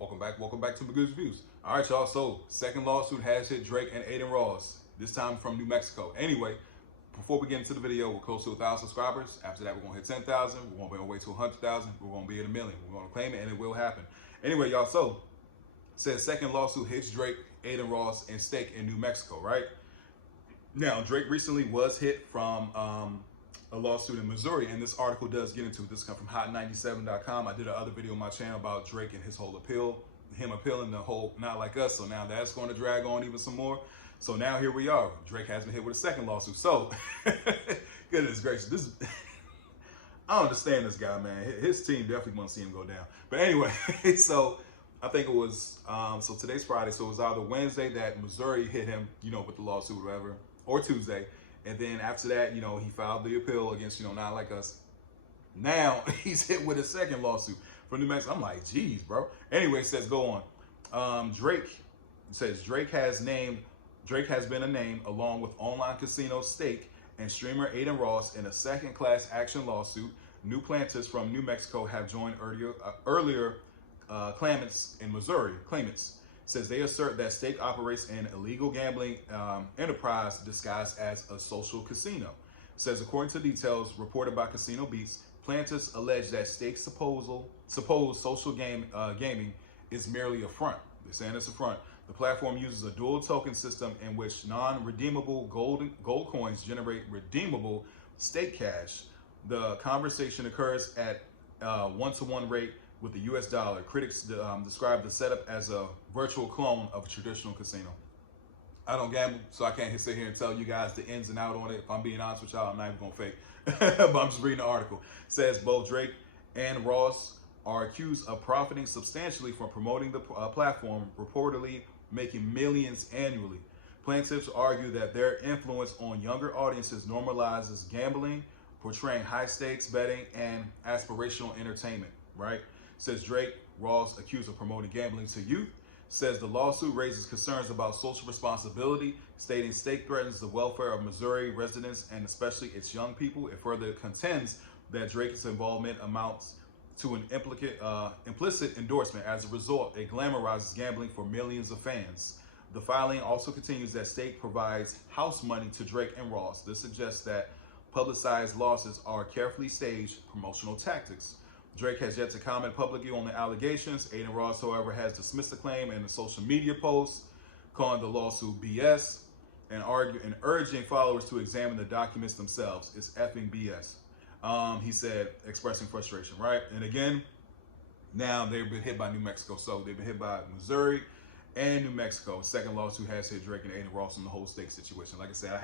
Welcome back to my good reviews. All right, y'all. So, second lawsuit has hit Drake and Adin Ross. This time from New Mexico. Anyway, before we get into the video, we're close to 1,000 subscribers. After that, we're gonna hit 10,000. We're gonna be on our way to 100,000. We're gonna be at 1,000,000. We're gonna claim it, and it will happen. Anyway, y'all. So, it says second lawsuit hits Drake, Adin Ross, and stake in New Mexico. Right now, Drake recently was hit from a lawsuit in Missouri, and this article does get into it. This comes from hot97.com. I did another video on my channel about Drake and his whole appeal, him appealing the whole not like us. So now that's going to drag on even some more. So now here we are. Drake has been hit with a second lawsuit. So goodness gracious, this I don't understand this guy, man. His team definitely want to see him go down. But anyway, so I think it was so today's Friday, so it was either Wednesday that Missouri hit him, with the lawsuit or whatever, or Tuesday. And then after that, he filed the appeal against, not like us. Now he's hit with a second lawsuit from New Mexico. I'm like, geez, bro. Anyway, it says go on. Drake says Drake has been a name along with online casino stake and streamer Adin Ross in a second class action lawsuit. New plaintiffs from New Mexico have joined earlier claimants in Missouri. Claimants says they assert that stake operates an illegal gambling enterprise disguised as a social casino. Says according to details reported by Casino Beats, plaintiffs allege that stake's supposed social gaming is merely a front. They're saying it's a front. The platform uses a dual token system in which non-redeemable gold coins generate redeemable stake cash. The conversation occurs at 1-to-1 rate with the US dollar. Critics describe the setup as a virtual clone of a traditional casino. I don't gamble, so I can't sit here and tell you guys the ins and out on it. If I'm being honest with y'all, I'm not even gonna fake. But I'm just reading the article. It says both Drake and Ross are accused of profiting substantially from promoting the platform, reportedly making millions annually. Plaintiffs argue that their influence on younger audiences normalizes gambling, portraying high stakes betting and aspirational entertainment, right? Says Drake, Ross accused of promoting gambling to youth. Says the lawsuit raises concerns about social responsibility, stating stake threatens the welfare of Missouri residents and especially its young people. It further contends that Drake's involvement amounts to an implicit endorsement. As a result, it glamorizes gambling for millions of fans. The filing also continues that stake provides house money to Drake and Ross. This suggests that publicized losses are carefully staged promotional tactics. Drake has yet to comment publicly on the allegations. Adin Ross, however, has dismissed the claim in a social media post, calling the lawsuit BS and urging followers to examine the documents themselves. It's effing BS. He said, expressing frustration, right? And again, now they've been hit by New Mexico. So they've been hit by Missouri and New Mexico. Second lawsuit has hit Drake and Adin Ross on the whole stake situation. Like I said,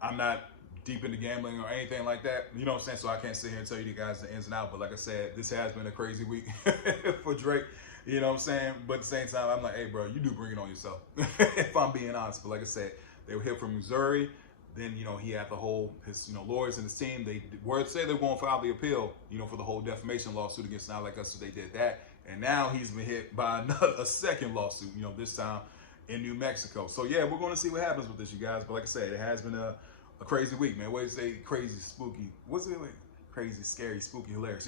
I'm not deep into gambling or anything like that. You know what I'm saying? So I can't sit here and tell you guys the ins and outs. But like I said, this has been a crazy week for Drake. You know what I'm saying? But at the same time, I'm like, hey, bro, you do bring it on yourself. If I'm being honest. But like I said, they were hit from Missouri. Then, he had his lawyers and his team. They say they're going to file the appeal, for the whole defamation lawsuit against Not Like Us. So they did that. And now he's been hit by a second lawsuit, this time in New Mexico. So yeah, we're going to see what happens with this, you guys. But like I said, it has been a crazy week, man. What do you say? Crazy, spooky. What's it like? Crazy, scary, spooky, hilarious.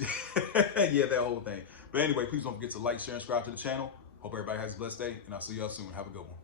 Yeah, that whole thing. But anyway, please don't forget to like, share, and subscribe to the channel. Hope everybody has a blessed day. And I'll see y'all soon. Have a good one.